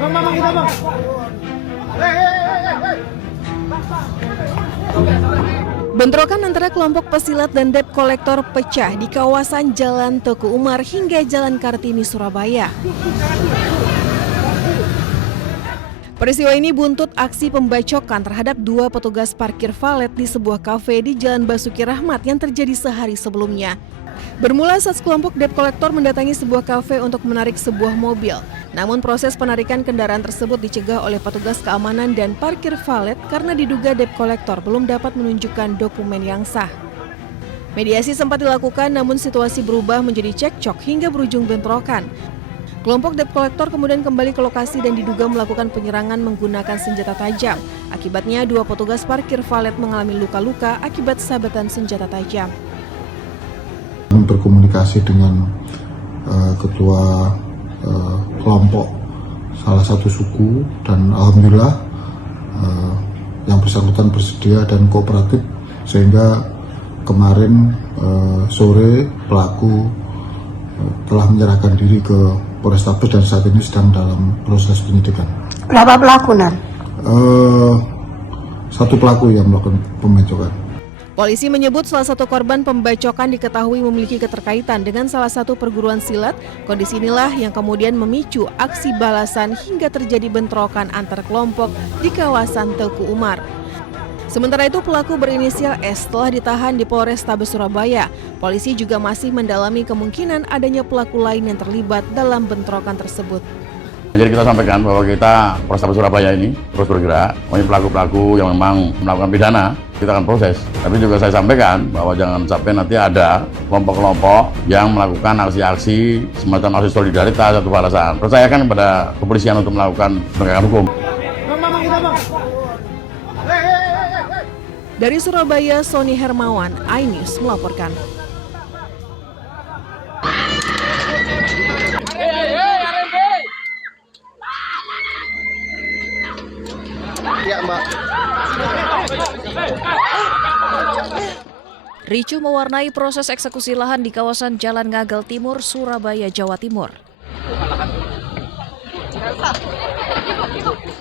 Bang, kita bang. Bentrokan antara kelompok pesilat dan debt kolektor pecah di kawasan Jalan Teguh Umar hingga Jalan Kartini, Surabaya. Peristiwa ini buntut aksi pembacokan terhadap dua petugas parkir valet di sebuah kafe di Jalan Basuki Rahmat yang terjadi sehari sebelumnya. Bermula saat kelompok debt kolektor mendatangi sebuah kafe untuk menarik sebuah mobil. Namun proses penarikan kendaraan tersebut dicegah oleh petugas keamanan dan parkir valet karena diduga debt kolektor belum dapat menunjukkan dokumen yang sah. Mediasi sempat dilakukan namun situasi berubah menjadi cekcok hingga berujung bentrokan. Kelompok debt kolektor kemudian kembali ke lokasi dan diduga melakukan penyerangan menggunakan senjata tajam. Akibatnya dua petugas parkir valet mengalami luka-luka akibat sabetan senjata tajam. Berkomunikasi dengan ketua kelompok salah satu suku dan alhamdulillah yang bersangkutan bersedia dan kooperatif sehingga kemarin sore pelaku telah menyerahkan diri ke Polrestabes dan saat ini sedang dalam proses penyidikan. Berapa pelaku, Nan? Satu pelaku yang melakukan pembacokan. Polisi menyebut salah satu korban pembacokan diketahui memiliki keterkaitan dengan salah satu perguruan silat. Kondisi inilah yang kemudian memicu aksi balasan hingga terjadi bentrokan antar kelompok di kawasan Teguh Umar. Sementara itu pelaku berinisial S telah ditahan di Polrestabes Surabaya. Polisi juga masih mendalami kemungkinan adanya pelaku lain yang terlibat dalam bentrokan tersebut. Jadi kita sampaikan bahwa kita Polrestabes Surabaya ini terus bergerak, pelaku-pelaku yang memang melakukan pidana kita akan proses. Tapi juga saya sampaikan bahwa jangan sampai nanti ada kelompok-kelompok yang melakukan aksi-aksi semacam aksi solidaritas atau balasan. Percayakan kepada kepolisian untuk melakukan penegakan hukum. Bang, kita bang. Dari Surabaya, Sony Hermawan, iNews melaporkan. Ya, Mbak. Ricuh mewarnai proses eksekusi lahan di kawasan Jalan Ngagel Timur, Surabaya, Jawa Timur.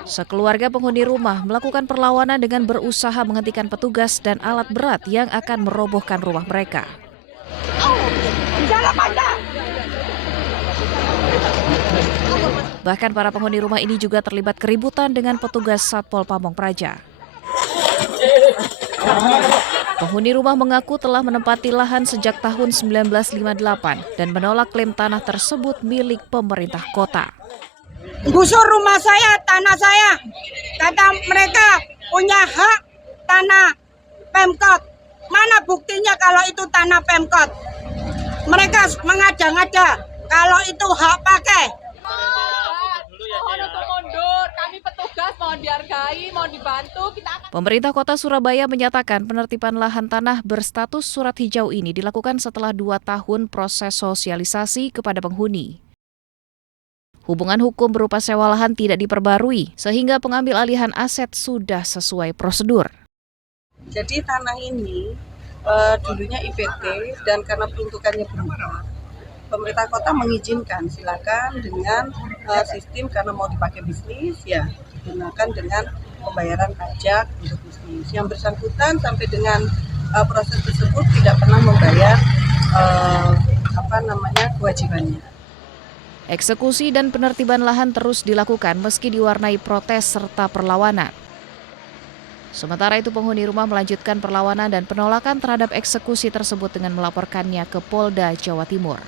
Sekeluarga penghuni rumah melakukan perlawanan dengan berusaha menghentikan petugas dan alat berat yang akan merobohkan rumah mereka. Bahkan para penghuni rumah ini juga terlibat keributan dengan petugas Satpol Pamong Praja. Penghuni rumah mengaku telah menempati lahan sejak tahun 1958 dan menolak klaim tanah tersebut milik pemerintah kota. Gusur rumah saya, tanah saya. Kata mereka punya hak tanah Pemkot. Mana buktinya kalau itu tanah Pemkot? Mereka mengada-ngada kalau itu hak pakai. Mohon untuk mundur, kami petugas mohon dihargai, mohon dibantu. Pemerintah Kota Surabaya menyatakan penertiban lahan tanah berstatus surat hijau ini dilakukan setelah 2 tahun proses sosialisasi kepada penghuni. Hubungan hukum berupa sewa lahan tidak diperbarui, sehingga pengambil alihan aset sudah sesuai prosedur. Jadi tanah ini dulunya IPT dan karena peruntukannya berubah, pemerintah kota mengizinkan silakan dengan sistem karena mau dipakai bisnis ya digunakan dengan pembayaran pajak untuk bisnis. Yang bersangkutan sampai dengan proses tersebut tidak pernah membayar kewajibannya. Eksekusi dan penertiban lahan terus dilakukan meski diwarnai protes serta perlawanan. Sementara itu penghuni rumah melanjutkan perlawanan dan penolakan terhadap eksekusi tersebut dengan melaporkannya ke Polda Jawa Timur.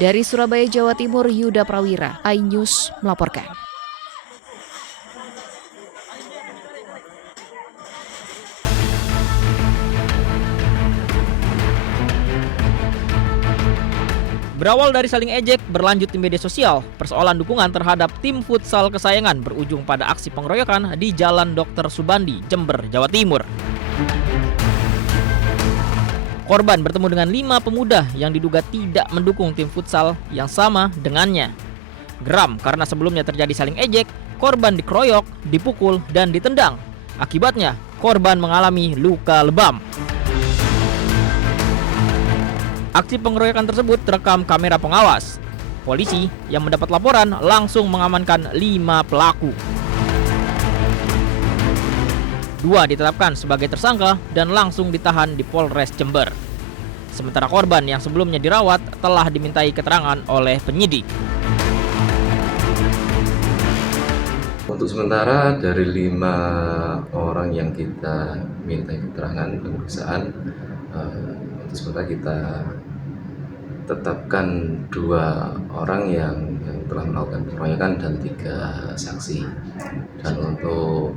Dari Surabaya, Jawa Timur, Yuda Prawira, iNews melaporkan. Berawal dari saling ejek, berlanjut di media sosial, persoalan dukungan terhadap tim futsal kesayangan berujung pada aksi pengeroyokan di Jalan Dr. Subandi, Jember, Jawa Timur. Korban bertemu dengan 5 pemuda yang diduga tidak mendukung tim futsal yang sama dengannya. Geram karena sebelumnya terjadi saling ejek, korban dikeroyok, dipukul, dan ditendang. Akibatnya, korban mengalami luka lebam. Aksi pengeroyokan tersebut terekam kamera pengawas. Polisi yang mendapat laporan langsung mengamankan 5 pelaku. 2 ditetapkan sebagai tersangka dan langsung ditahan di Polres Jember. Sementara korban yang sebelumnya dirawat telah dimintai keterangan oleh penyidik. Untuk sementara dari 5 orang yang kita minta keterangan pemeriksaan, untuk sementara kita tetapkan 2 orang yang telah melakukan pengeroyokan dan 3 saksi. Dan untuk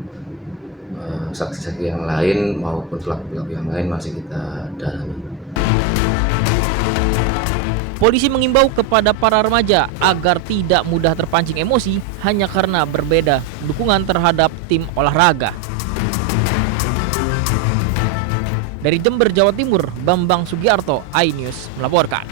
saksi-saksi yang lain maupun pelaku-pelaku yang lain masih kita dalami. Polisi mengimbau kepada para remaja agar tidak mudah terpancing emosi hanya karena berbeda dukungan terhadap tim olahraga. Dari Jember, Jawa Timur, Bambang Sugiarto, iNews melaporkan.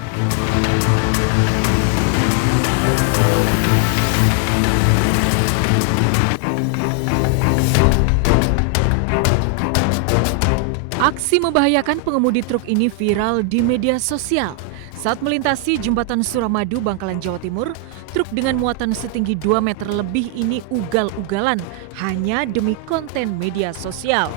Aksi membahayakan pengemudi truk ini viral di media sosial. Saat melintasi jembatan Suramadu, Bangkalan, Jawa Timur, truk dengan muatan setinggi 2 meter lebih ini ugal-ugalan hanya demi konten media sosial.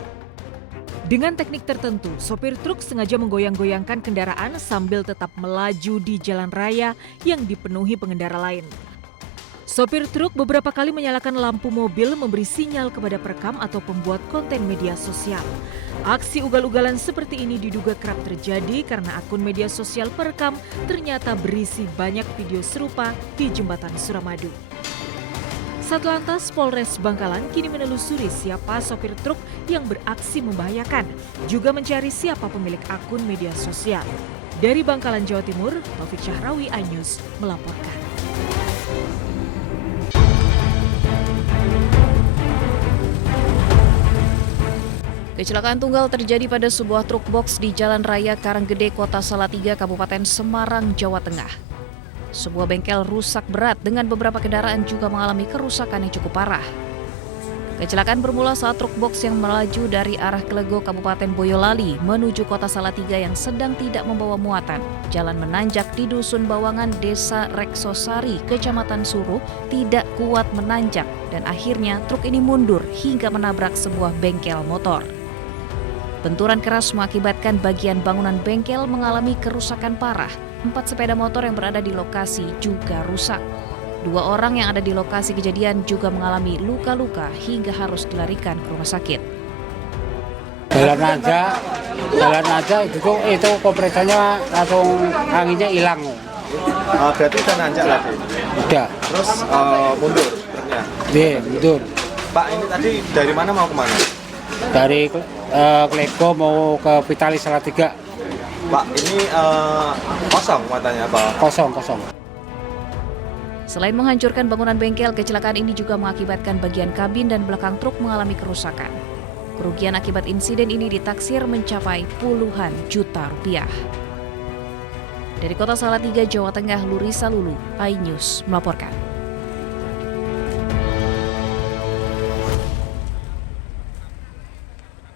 Dengan teknik tertentu, sopir truk sengaja menggoyang-goyangkan kendaraan sambil tetap melaju di jalan raya yang dipenuhi pengendara lain. Sopir truk beberapa kali menyalakan lampu mobil memberi sinyal kepada perekam atau pembuat konten media sosial. Aksi ugal-ugalan seperti ini diduga kerap terjadi karena akun media sosial perekam ternyata berisi banyak video serupa di jembatan Suramadu. Satlantas Polres Bangkalan kini menelusuri siapa sopir truk yang beraksi membahayakan, juga mencari siapa pemilik akun media sosial. Dari Bangkalan, Jawa Timur, Taufik Syahrawi, iNews melaporkan. Kecelakaan tunggal terjadi pada sebuah truk box di Jalan Raya Karanggede, Kota Salatiga, Kabupaten Semarang, Jawa Tengah. Sebuah bengkel rusak berat dengan beberapa kendaraan juga mengalami kerusakan yang cukup parah. Kecelakaan bermula saat truk box yang melaju dari arah Klego, Kabupaten Boyolali menuju Kota Salatiga yang sedang tidak membawa muatan. Jalan menanjak di Dusun Bawangan, Desa Reksosari, Kecamatan Suruh, tidak kuat menanjak dan akhirnya truk ini mundur hingga menabrak sebuah bengkel motor. Benturan keras mengakibatkan bagian bangunan bengkel mengalami kerusakan parah. 4 sepeda motor yang berada di lokasi juga rusak. 2 orang yang ada di lokasi kejadian juga mengalami luka-luka hingga harus dilarikan ke rumah sakit. Jalan aja itu kompresornya langsung anginnya hilang. Berarti udah nanjak lagi? Udah. Terus mundur truknya? Iya, mundur. Pak, ini tadi dari mana mau kemana? Dari Klego mau ke Vitalis Salatiga. Pak, ini kosong muatannya apa? Kosong. Selain menghancurkan bangunan bengkel, kecelakaan ini juga mengakibatkan bagian kabin dan belakang truk mengalami kerusakan. Kerugian akibat insiden ini ditaksir mencapai puluhan juta rupiah. Dari Kota Salatiga, Jawa Tengah, Lurisa Lulu, iNews melaporkan.